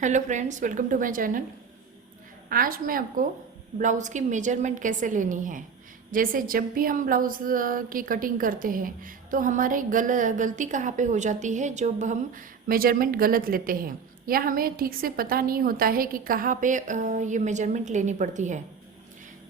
Hello friends, welcome to my channel. आज मैं आपको ब्लाउज़ की मेजरमेंट कैसे लेनी है। जैसे जब भी हम ब्लाउज़ की कटिंग करते हैं तो हमारे गलती कहाँ पे हो जाती है, जब हम मेजरमेंट गलत लेते हैं या हमें ठीक से पता नहीं होता है कि कहाँ पे ये मेजरमेंट लेनी पड़ती है।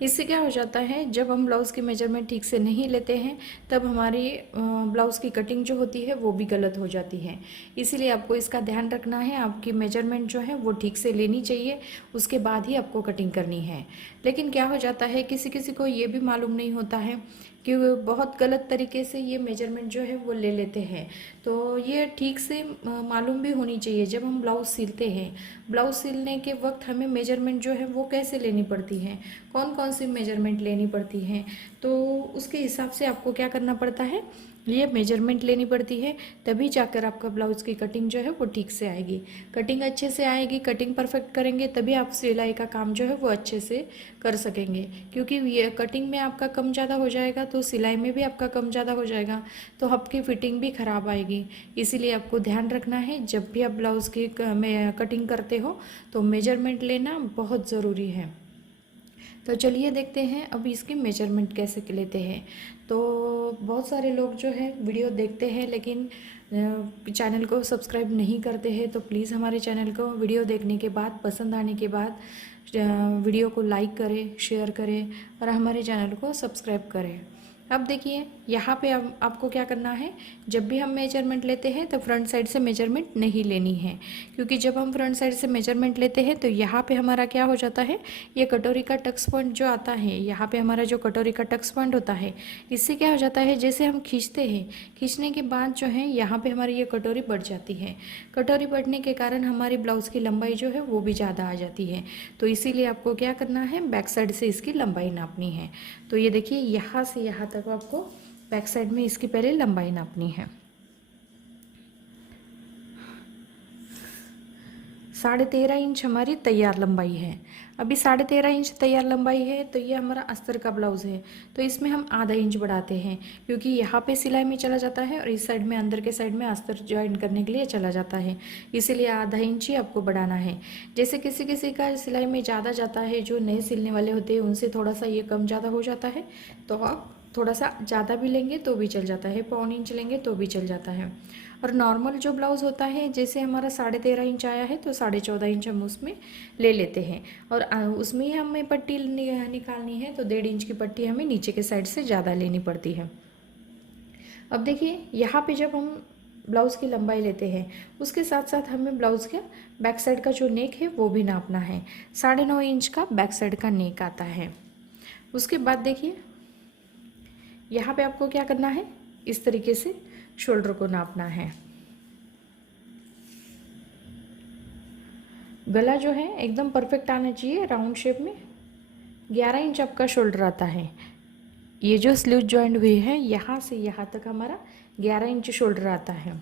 इससे क्या हो जाता है, जब हम ब्लाउज़ की मेजरमेंट ठीक से नहीं लेते हैं तब हमारी ब्लाउज़ की कटिंग जो होती है वो भी गलत हो जाती है। इसीलिए आपको इसका ध्यान रखना है, आपकी मेजरमेंट जो है वो ठीक से लेनी चाहिए, उसके बाद ही आपको कटिंग करनी है। लेकिन क्या हो जाता है, किसी किसी को ये भी मालूम नहीं होता है कि वो बहुत गलत तरीके से ये मेजरमेंट जो है वो ले लेते हैं। तो ये ठीक से मालूम भी होनी चाहिए, जब हम ब्लाउज़ सिलते हैं, ब्लाउज़ सिलने के वक्त हमें मेजरमेंट जो है वो कैसे लेनी पड़ती है, कौन कौन सी मेजरमेंट लेनी पड़ती है। तो उसके हिसाब से आपको क्या करना पड़ता है, ये मेजरमेंट लेनी पड़ती है, तभी जाकर आपका ब्लाउज़ की कटिंग जो है वो ठीक से आएगी। कटिंग अच्छे से आएगी, कटिंग परफेक्ट करेंगे तभी आप सिलाई का काम जो है वो अच्छे से कर सकेंगे। क्योंकि ये कटिंग में आपका कम ज़्यादा हो जाएगा तो सिलाई में भी आपका कम ज़्यादा हो जाएगा, तो आपकी फिटिंग भी ख़राब आएगी। इसीलिए आपको ध्यान रखना है, जब भी आप ब्लाउज़ की कटिंग करते हो तो मेजरमेंट लेना बहुत ज़रूरी है। तो चलिए देखते हैं अब इसकी मेजरमेंट कैसे लेते हैं। तो बहुत सारे लोग जो है वीडियो देखते हैं लेकिन चैनल को सब्सक्राइब नहीं करते हैं, तो प्लीज़ हमारे चैनल को वीडियो देखने के बाद, पसंद आने के बाद वीडियो को लाइक करें, शेयर करें और हमारे चैनल को सब्सक्राइब करें। अब देखिए यहाँ पे अब आपको क्या करना है, जब भी हम मेजरमेंट लेते हैं तो फ्रंट साइड से मेजरमेंट नहीं लेनी है। क्योंकि जब हम फ्रंट साइड से मेजरमेंट लेते हैं तो यहाँ पे हमारा क्या हो जाता है, ये कटोरी का टक्स पॉइंट जो आता है, यहाँ पे हमारा जो कटोरी का टक्स पॉइंट होता है, इससे क्या हो जाता है, जैसे हम खींचते हैं, खींचने के बाद जो है यहाँ पे हमारी ये कटोरी बढ़ जाती है। कटोरी बढ़ने के कारण हमारी ब्लाउज़ की लंबाई जो है वो भी ज़्यादा आ जाती है। तो इसीलिए आपको क्या करना है, बैक साइड से इसकी लंबाई नापनी है। तो ये देखिए यहाँ से यहाँ तक आपको बैक साइड में इसकी पहले लंबाई नापनी है। 13.5 इंच हमारी तैयार लंबाई है। अभी 13.5 इंच तैयार लंबाई है तो ये हमारा अस्तर का ब्लाउज़ है, तो इसमें हम आधा इंच बढ़ाते हैं, क्योंकि यहाँ पे सिलाई में चला जाता है और इस साइड में, अंदर के साइड में अस्तर ज्वाइन करने के लिए चला जाता है, इसीलिए आधा इंच ही आपको बढ़ाना है। जैसे किसी किसी का सिलाई में ज़्यादा जाता है, जो नए सिलने वाले होते हैं उनसे थोड़ा सा ये कम ज़्यादा हो जाता है, तो आप थोड़ा सा ज़्यादा भी लेंगे तो भी चल जाता है, 1.25 इंच लेंगे तो भी चल जाता है। और नॉर्मल जो ब्लाउज़ होता है, जैसे हमारा 13.5 इंच आया है तो 14.5 इंच हम उसमें ले लेते हैं, और उसमें ही हमें पट्टी निकालनी है तो 1.5 इंच की पट्टी हमें नीचे के साइड से ज़्यादा लेनी पड़ती है। अब देखिए यहाँ पे जब हम ब्लाउज़ की लंबाई लेते हैं, उसके साथ साथ हमें ब्लाउज़ का बैक साइड का जो नेक है वो भी नापना है। 9.5 इंच का बैक साइड का नेक आता है। उसके बाद देखिए यहाँ पे आपको क्या करना है, इस तरीके से शोल्डर को नापना है। गला जो है एकदम परफेक्ट आना चाहिए, राउंड शेप में। 11 इंच आपका शोल्डर आता है। ये जो स्लीव जॉइंट हुई है यहाँ से यहाँ तक हमारा 11 इंच शोल्डर आता है।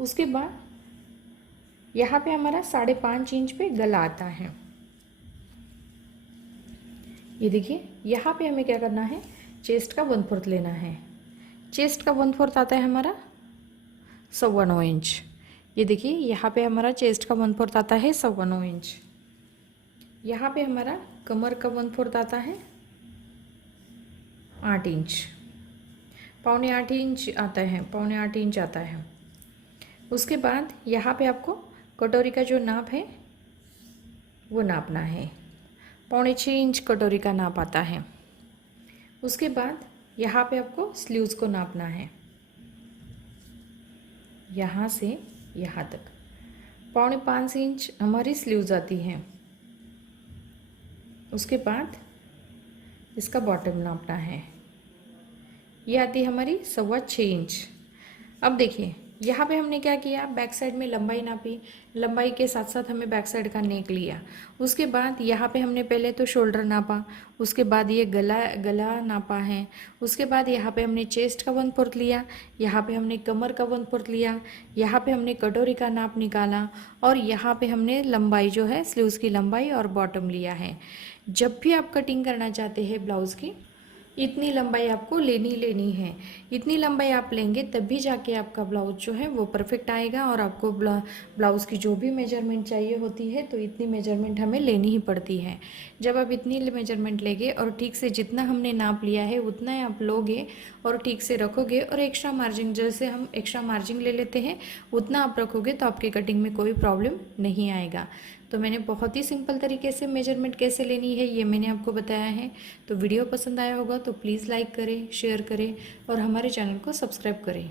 उसके बाद यहाँ पे हमारा 5.5 इंच पे गला आता है। ये देखिए यहाँ पे हमें क्या करना है, चेस्ट का 1/4 लेना है। चेस्ट का 1/4 आता है हमारा 9.25 इंच। ये देखिए यहाँ पे हमारा चेस्ट का 1/4 आता है 9.25 इंच। यहाँ पे हमारा कमर का 1/4 आता है 8 इंच, 7.25 इंच आता है, 7.25 इंच आता है। उसके बाद यहाँ पे आपको कटोरी का जो नाप है वो नापना है, 6.25 इंच कटोरी का नाप आता है। उसके बाद यहाँ पे आपको स्लीव्स को नापना है, यहाँ से यहाँ तक 4.25 इंच हमारी स्लीव्स आती हैं। उसके बाद इसका बॉटम नापना है, ये आती है हमारी 6.25 इंच। अब देखिए यहाँ पे हमने क्या किया, बैक साइड में लंबाई नापी, लंबाई के साथ साथ हमें बैक साइड का नेक लिया। उसके बाद यहाँ पे हमने पहले तो शोल्डर नापा, उसके बाद ये गला नापा है। उसके बाद यहाँ पे हमने चेस्ट का 1/4 लिया, यहाँ पे हमने कमर का 1/4 लिया, यहाँ पे हमने कटोरी का नाप निकाला, और यहाँ पे हमने लंबाई जो है स्लीव्स की लंबाई और बॉटम लिया है। जब भी आप कटिंग करना चाहते हैं ब्लाउज़ की, इतनी लंबाई आपको लेनी है। इतनी लंबाई आप लेंगे तभी जाके आपका ब्लाउज जो है वो परफेक्ट आएगा। और आपको ब्लाउज़ की जो भी मेजरमेंट चाहिए होती है तो इतनी मेजरमेंट हमें लेनी ही पड़ती है। जब आप इतनी मेजरमेंट लेंगे और ठीक से जितना हमने नाप लिया है उतना ही आप लोगे और ठीक से रखोगे, और एक्स्ट्रा मार्जिन जैसे हम एक्स्ट्रा मार्जिन ले लेते हैं उतना आप रखोगे तो आपकी कटिंग में कोई प्रॉब्लम नहीं आएगा। तो मैंने बहुत ही सिंपल तरीके से मेजरमेंट कैसे लेनी है ये मैंने आपको बताया है। तो वीडियो पसंद आया होगा तो प्लीज़ लाइक करें, शेयर करें और हमारे चैनल को सब्सक्राइब करें।